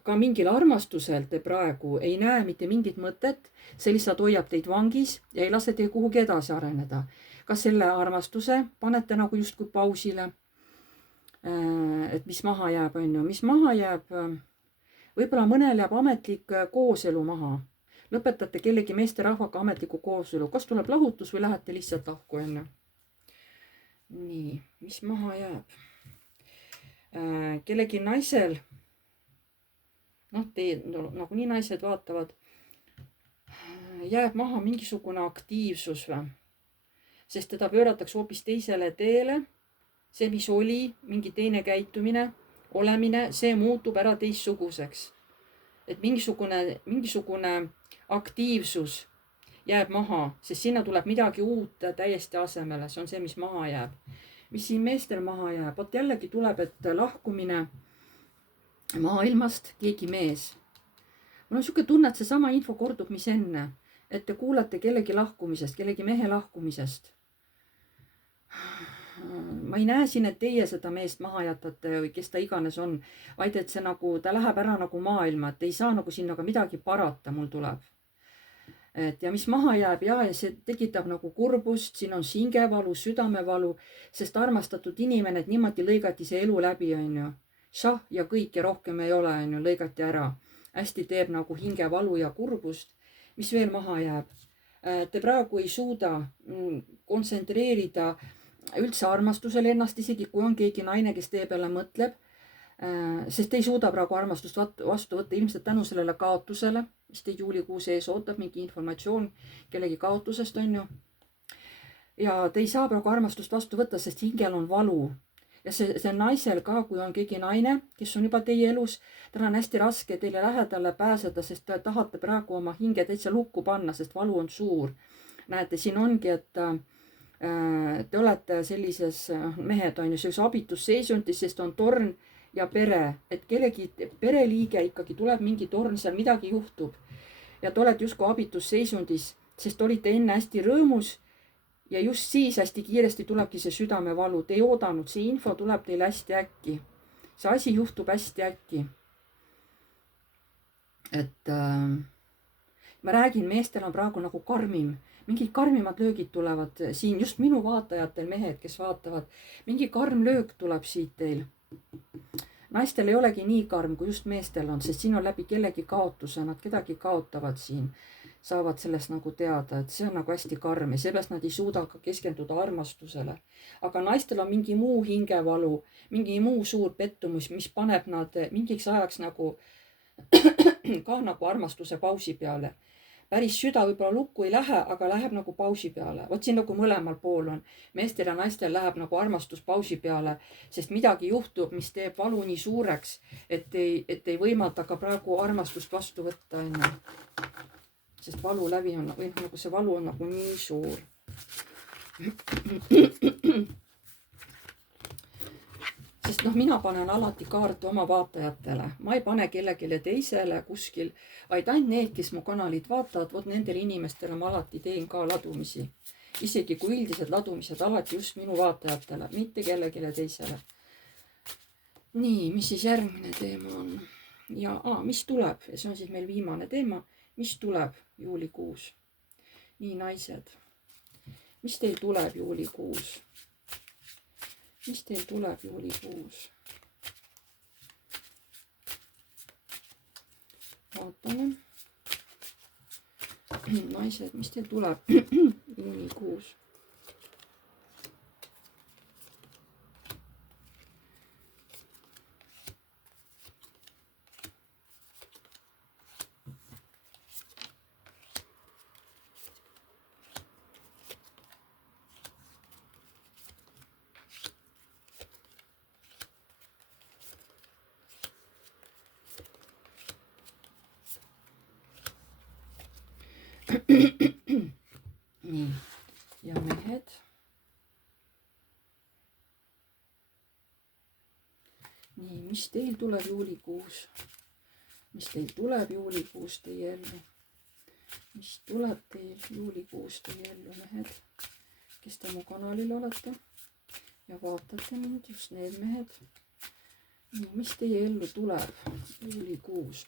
Ka mingil armastusel te praegu ei näe mitte mingit mõtet, see lihtsalt hoiab teid vangis ja ei lase teie kuhugi edasi areneda. Kas selle armastuse panete nagu justkui pausile? Et mis maha jääb, on ju. Mis maha jääb? Võib-olla mõnel jääb ametlik kooselu maha. Lõpetate kellegi meesterahvaga ametliku kooselu. Kas tuleb lahutus või lähete lihtsalt lahku, on ju? Nii, mis maha jääb? Kellegi naisel, nagunii naised vaatavad, jääb maha mingisugune aktiivsus või? Sest teda pööratakse hoopis teisele teele. See, mis oli, mingi teine käitumine, olemine, see muutub ära teistsuguseks. Et mingisugune aktiivsus jääb maha, sest sinna tuleb midagi uut täiesti asemele. See on see, mis maha jääb. Mis siin meestel maha jääb? Vot jällegi tuleb, et lahkumine maailmast, keegi mees. Mul on siuke tunne, et see sama info kordub, mis enne. Et te kuulate kellegi lahkumisest, kellegi mehe lahkumisest. Ma ei näe siin, et teie seda meest maha jätate või kes ta iganes on, vaid et see nagu, ta läheb ära nagu maailma, et ei saa nagu sinna ka midagi parata, mul tuleb. Et ja mis maha jääb, ja see tekitab nagu kurbust, siin on hingevalu, südamevalu, sest armastatud inimene, et niimoodi lõigati see elu läbi, on ju. Šah ja kõik ja rohkem ei ole, on ju, lõigati ära. Hästi teeb nagu hingevalu ja kurbust. Mis veel maha jääb? Te praegu ei suuda kontsentreerida üldse armastusele ennast, isegi kui on keegi naine, kes teie peale mõtleb, sest ei suuda praegu armastust vastu võtta ilmselt tänu sellele kaotusele, mis teid juulikuu sees ootab, mingi informatsioon kellegi kaotusest, on ju. Ja te ei saa praegu armastust vastu võtta, sest hingel on valu. Ja see naisel ka, kui on keegi naine, kes on juba teie elus, tal on hästi raske teile lähedale pääseda, sest te tahate praegu oma hinge täitsa lukku panna, sest valu on suur. Näete, siin ongi, et te olete sellises, mehed on ju sellises abitusseisundis, sest on torn ja pere, et kellegi pereliige ikkagi tuleb mingi torn, seal midagi juhtub. Ja te olete justkui abitusseisundis, sest olite enne hästi rõõmus ja just siis hästi kiiresti tulebki see südamevalu. Te ei oodanud, see info tuleb teile hästi äkki. See asi juhtub hästi äkki. Et ma räägin, meestel on praegu nagu karmim. Mingid karmimad löögid tulevad siin, just minu vaatajatel, mehed, kes vaatavad. Mingi karm löök tuleb siit teil. Naistel ei olegi nii karm, kui just meestel on, sest siin on läbi kellegi kaotuse, nad kedagi kaotavad siin. Saavad sellest nagu teada, et see on nagu hästi karm ja seepärast nad ei suuda ka keskenduda armastusele. Aga naistel on mingi muu hingevalu, mingi muu suur pettumus, mis paneb nad mingiks ajaks nagu ka nagu armastuse pausi peale. Päris süda võib-olla lukku ei lähe, aga läheb nagu pausi peale. Vot siin nagu mõlemal pool on. Meestel ja naistel läheb nagu armastus pausi peale, sest midagi juhtub, mis teeb valu nii suureks, et ei võimalda ka praegu armastust vastu võtta. Enne. Sest valu läbi on, või nagu see valu on nagu nii suur. Sest mina panen alati kaarte oma vaatajatele. Ma ei pane kellelegi teisele kuskil, vaid ainult need, kes mu kanalid vaatavad, vot nendel inimestele ma alati teen ka ladumisi. Isegi kui üldised ladumised alati just minu vaatajatele, mitte kellelegi teisele. Nii, mis siis järgmine teema on? ja mis tuleb, ja see on siis meil viimane teema, mis tuleb juulikuus. nii, naised, mis teil tuleb juulikuus? mis teil tuleb juulikuus? vaatame. naised, mis teil tuleb juunikuus? nii, ja mehed. nii, mis teil tuleb juulikuus? mis teil tuleb juulikuus teie ellu? mis tuleb teil juulikuus teie ellu, mehed, kes te mu kanalil olete ja vaatate mind, just need mehed. nii, mis teie ellu tuleb juulikuus?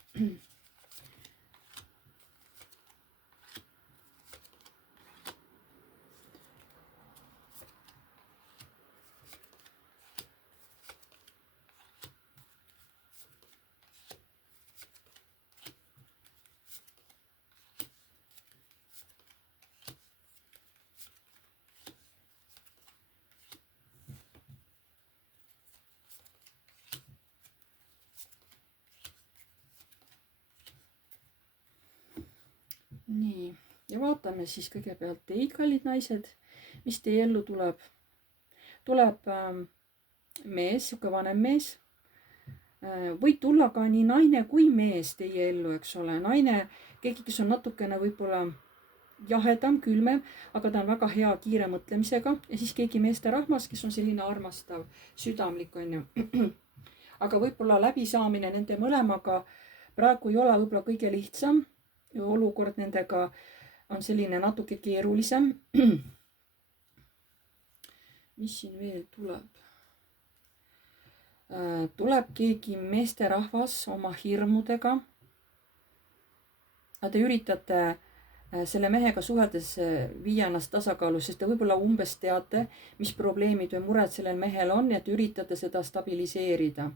nii, ja vaatame siis kõigepealt teid, kallid naised, mis teie ellu tuleb. tuleb mees, sihuke vanem mees. võib tulla ka nii naine kui mees teie ellu, eks ole. naine, keegi, kes on natukene võib-olla jahedam, külmem, aga ta on väga hea kiire mõtlemisega, ja siis keegi meesterahvas, kes on selline armastav, südamlik, on ju. aga võib-olla läbisaamine nende mõlemaga praegu ei ole võib-olla kõige lihtsam. olukord nendega on selline natuke keerulisem. mis siin veel tuleb? tuleb keegi meesterahvas oma hirmudega. Te üritate selle mehega suheldes viia ennast tasakaalu, sest te võib-olla umbes teate, mis probleemid või mured sellel mehel on, ja te üritate seda stabiliseerida.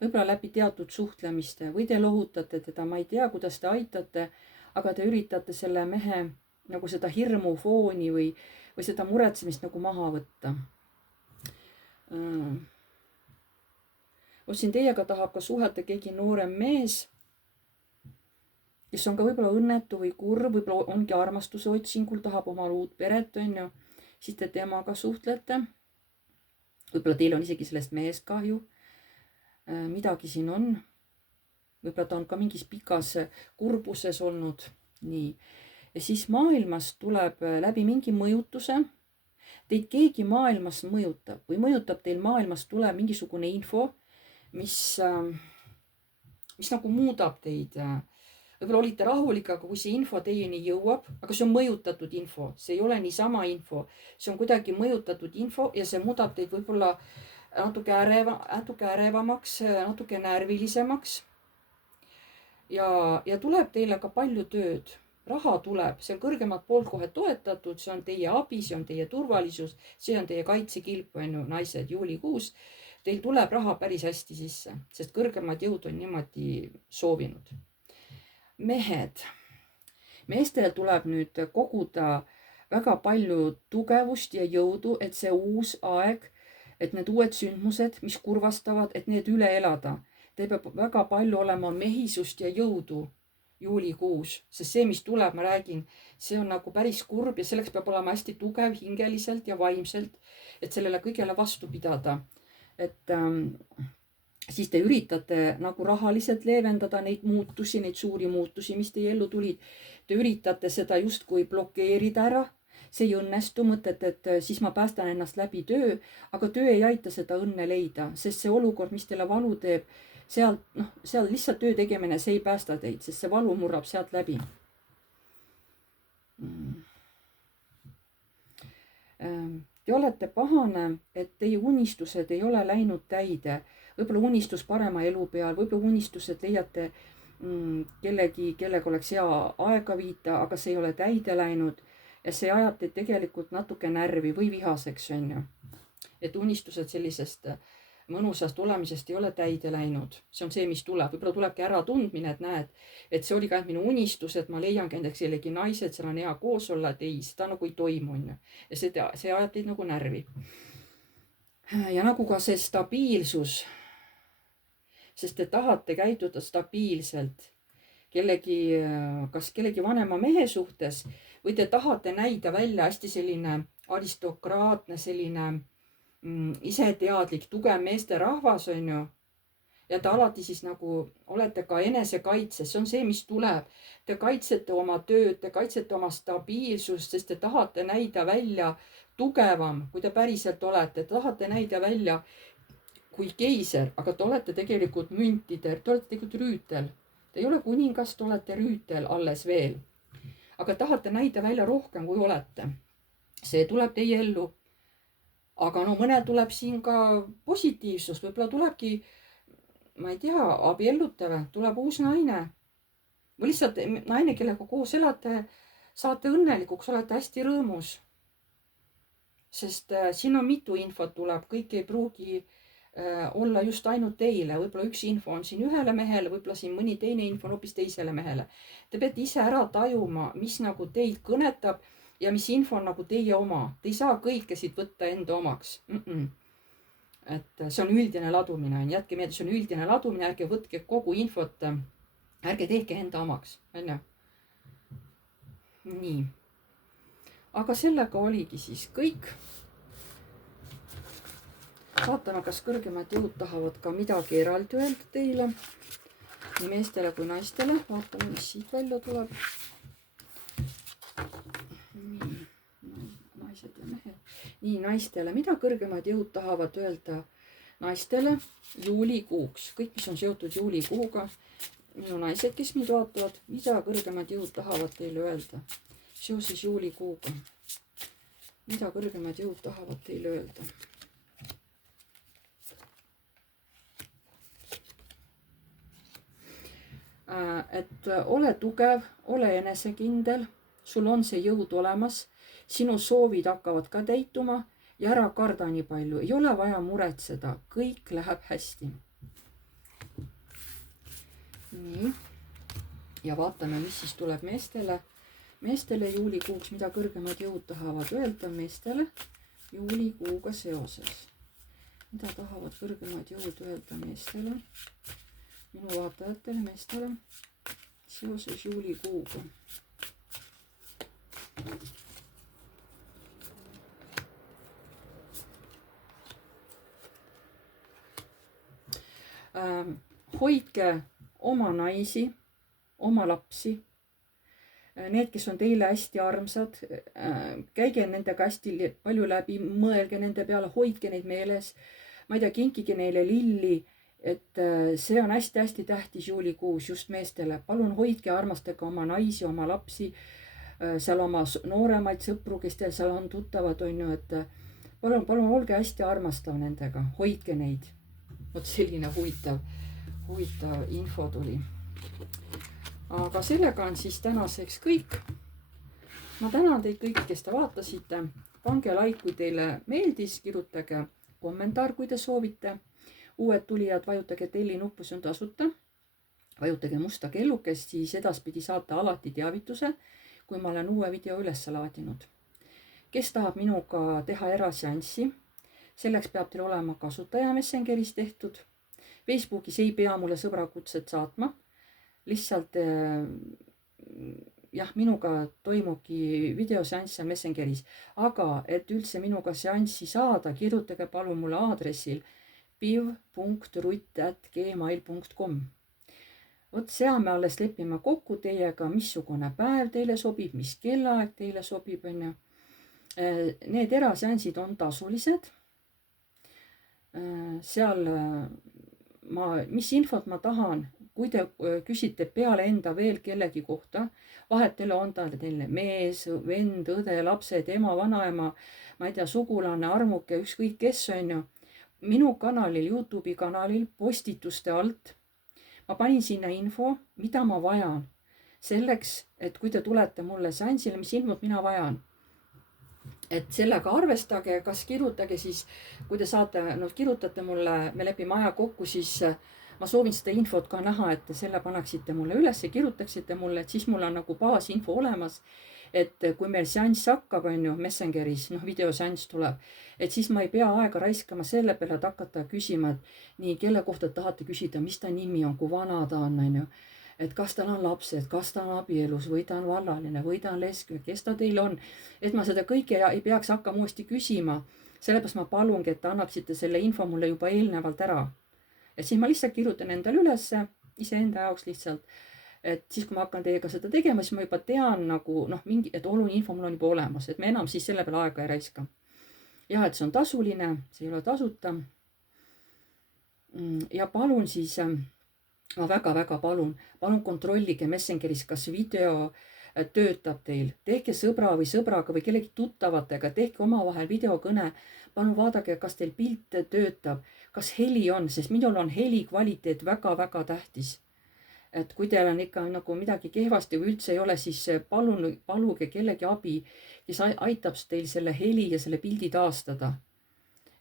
võib-olla läbi teatud suhtlemiste või te lohutate teda, ma ei tea, kuidas te aitate, aga te üritate selle mehe nagu seda hirmu fooni või seda muretsemist nagu maha võtta. siin teiega tahab ka suhelda keegi noorem mees, kes on ka võib-olla õnnetu või kurb, võib-olla ongi armastuse otsingul, tahab omal uut peret, on ju, siis te temaga suhtlete. võib-olla teil on isegi sellest mehest kahju. midagi siin on. võib-olla ta on ka mingis pikas kurbuses olnud. nii. ja siis maailmas tuleb läbi mingi mõjutuse. Teid keegi maailmas mõjutab või mõjutab teil maailmas tuleb mingisugune info, mis nagu muudab teid. võib-olla olite rahulik, aga kui see info teieni jõuab, aga see on mõjutatud info, see ei ole niisama info, see on kuidagi mõjutatud info ja see muudab teid võib-olla natuke ärevamaks, natuke närvilisemaks. ja tuleb teile ka palju tööd, raha tuleb, see on kõrgemalt poolt kohe toetatud, see on teie abi, see on teie turvalisus, see on teie kaitsekilp, on ju, naised, juulikuus. Teil tuleb raha päris hästi sisse, sest kõrgemad jõud on niimoodi soovinud. mehed, meestel tuleb nüüd koguda väga palju tugevust ja jõudu, et see uus aeg, et need uued sündmused, mis kurvastavad, et need üle elada. Teil peab väga palju olema mehisust ja jõudu juulikuus, sest see, mis tuleb, ma räägin, see on nagu päris kurb ja selleks peab olema hästi tugev hingeliselt ja vaimselt, et sellele kõigele vastu pidada. et siis te üritate nagu rahaliselt leevendada neid muutusi, neid suuri muutusi, mis teie ellu tulid. Te üritate seda justkui blokeerida ära. See ei õnnestu, mõtet, et siis ma päästan ennast läbi töö, aga töö ei aita seda õnne leida, sest see olukord, mis teile valu teeb, seal lihtsalt töö tegemine, see ei päästa teid, sest see valu murrab sealt läbi. Te olete pahane, et teie unistused ei ole läinud täide. võib-olla unistus parema elu peal, võib-olla unistus, et leiate kellegi, kellega oleks hea aega viita, aga see ei ole täide läinud ja see ajab teid tegelikult natuke närvi või vihaseks, on ju. Et unistused sellisest mõnusast olemisest ei ole täide läinud. See on see, mis tuleb. Võib-olla tulebki äratundmine, et näed, et see oli ka minu unistus, et ma leiangi endaks jällegi naise, et seal on hea koos olla, et ei, seda nagu ei toimu, on ju. Ja see ajab teid nagu närvi. Ja nagu ka see stabiilsus, sest te tahate käituda stabiilselt kas kellegi vanema mehe suhtes või te tahate näida välja hästi selline aristokraatne, selline iseteadlik, tugev meesterahvas, on ju. Ja te alati siis nagu olete ka enesekaitses, see on see, mis tuleb. Te kaitsete oma tööd, te kaitsete oma stabiilsust, sest te tahate näida välja tugevam, kui te päriselt olete. Te tahate näida välja kui keiser, aga te olete tegelikult müntider, te olete tegelikult rüütel. Te ei ole kuningas, te olete rüütel alles veel. Aga tahate näida välja rohkem, kui olete. See tuleb teie ellu. Aga no mõnel tuleb siin ka positiivsus, võib-olla tulebki, ma ei tea, abiellute või, tuleb uus naine. Või lihtsalt naine, kellega koos elate, saate õnnelikuks, olete hästi rõõmus. Sest siin on mitu infot tuleb, kõik ei pruugi olla just ainult teile. Võib-olla üks info on siin ühele mehele, võib-olla siin mõni teine info on hoopis teisele mehele. Te peate ise ära tajuma, mis nagu teid kõnetab ja mis info on nagu teie oma. Te ei saa kõike siit võtta enda omaks. Et see on üldine ladumine. Jätke meelde, see on üldine ladumine, ärge võtke kogu infot, ärge tehke enda omaks. Nii. Aga sellega oligi siis kõik. Vaatame, kas kõrgemad jõud tahavad ka midagi eraldi öelda teile. Nii meestele kui naistele. Vaatame, mis siit välja tuleb. Naised ja mehed. Nii, naistele. Mida kõrgemad jõud tahavad öelda naistele juulikuuks? Kõik, mis on seotud juulikuuga. Minu naised, kes mind vaatavad, mida kõrgemad jõud tahavad teile öelda seoses juulikuuga? Mida kõrgemad jõud tahavad teile öelda? Et ole tugev, ole enesekindel, sul on see jõud olemas, sinu soovid hakkavad ka täituma ja ära karda nii palju, ei ole vaja muretseda, kõik läheb hästi. Nii, ja vaatame, mis siis tuleb meestele. Meestele juulikuuks, mida kõrgemad jõud tahavad öelda meestele juulikuuga seoses. Mida tahavad kõrgemad jõud öelda meestele? Minu vaatajatele, meestele, seoses juulikuuga. Hoidke oma naisi, oma lapsi. Need, kes on teile hästi armsad, käige nendega hästi palju läbi, mõelge nende peale, hoidke neid meeles. Ma ei tea, kinkige neile lilli. Et see on hästi-hästi tähtis juulikuus just meestele. Palun hoidke ja armastage oma naisi, oma lapsi, seal oma nooremaid sõpru, kes teil seal on tuttavad, on ju, et palun olge hästi armastav nendega, hoidke neid. Vot selline huvitav info tuli. Aga sellega on siis tänaseks kõik. Ma tänan teid kõik, kes te vaatasite. Pange like, kui teile meeldis, kirjutage kommentaar, kui te soovite. Uued tulijad, vajutage telli nuppu, see on tasuta. Vajutage musta kellukest, siis edaspidi saate alati teavituse, kui ma olen uue video üles laadinud. Kes tahab minuga teha eraseanssi, selleks peab teil olema kasutaja Messengeris tehtud. Facebookis ei pea mulle sõbrakutset saatma. Lihtsalt minuga toimubki videoseanss Messengeris. Aga et üldse minuga seanssi saada, kirjutage palun mulle aadressil piv.rutt@gmail.com. Vot seal me alles lepime kokku teiega, missugune päev teile sobib, mis kellaaeg teile sobib, on ju. Need eraseansid on tasulised. Seal mis infot ma tahan, kui te küsite peale enda veel kellegi kohta, vahetele on ta teile mees, vend, õde, lapsed, ema, vanaema, ma ei tea, sugulane, armuke, ükskõik kes, on ju. minu kanalil, Youtube'i kanalil postituste alt ma panin sinna info, mida ma vajan selleks, et kui te tulete mulle seansile, mis infot mina vajan. Et sellega arvestage, kas kirjutage siis, kui te saate, kirjutate mulle, me lepime aja kokku, siis ma soovin seda infot ka näha, et te selle paneksite mulle üles ja kirjutaksite mulle, et siis mul on nagu baasinfo olemas. Et kui meil seanss hakkab, on ju, Messengeris, videoseanss tuleb, et siis ma ei pea aega raiskama selle peale, et hakata küsima, et nii, kelle kohta tahate küsida, mis ta nimi on, kui vana ta on ju. Et kas tal on lapsed, kas ta on abielus või ta on vallaline või ta on lesbik, kes ta teil on. Et ma seda kõike ei peaks hakkama uuesti küsima. Sellepärast ma palungi, et te annaksite selle info mulle juba eelnevalt ära. Et siis ma lihtsalt kirjutan endale ülesse, iseenda jaoks lihtsalt. Et siis, kui ma hakkan teiega seda tegema, siis ma juba tean nagu, et oluline info mul on juba olemas, et me enam siis selle peale aega ei raiska. Ja, et see on tasuline, see ei ole tasuta. Ja palun siis, ma väga-väga palun kontrollige Messengeris, kas video töötab teil. Tehke sõbra või sõbraga või kellegi tuttavatega, tehke omavahel videokõne. Palun vaadake, kas teil pilt töötab, kas heli on, sest minul on heli kvaliteet väga-väga tähtis. Et kui teil on ikka nagu midagi kehvasti või üldse ei ole, siis paluge kellegi abi, kes aitab teil selle heli ja selle pildi taastada.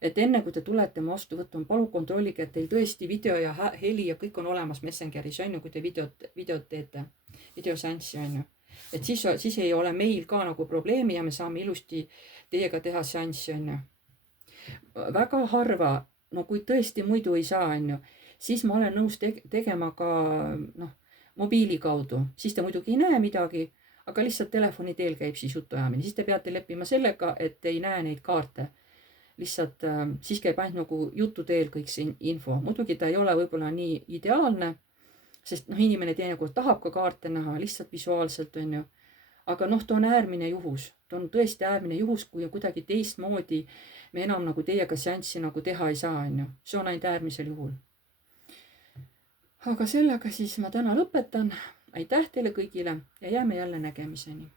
Et enne kui te tulete mu vastuvõttu, palun kontrollige, et teil tõesti video ja heli ja kõik on olemas Messengeris, on ju, kui te videot teete, videoseanssi, on ju. Et siis ei ole meil ka nagu probleemi ja me saame ilusti teiega teha seanssi, on ju. Väga harva, kui tõesti muidu ei saa, on ju, siis ma olen nõus tegema ka mobiili kaudu. Siis te muidugi ei näe midagi, aga lihtsalt telefoni teel käib siis jutuajamine. Siis te peate leppima sellega, et ei näe neid kaarte. Lihtsalt siis käib ainult nagu jutu teel kõik see info. Muidugi ta ei ole võib-olla nii ideaalne, sest inimene teinekord tahab ka kaarte näha lihtsalt visuaalselt, on ju. Aga ta on äärmine juhus. Ta on tõesti äärmine juhus, kui kuidagi teistmoodi me enam nagu teiega seanssi nagu teha ei saa, on ju. See on ainult äärmisel juhul. Aga sellega siis ma täna lõpetan. Aitäh teile kõigile ja jääme jälle nägemiseni.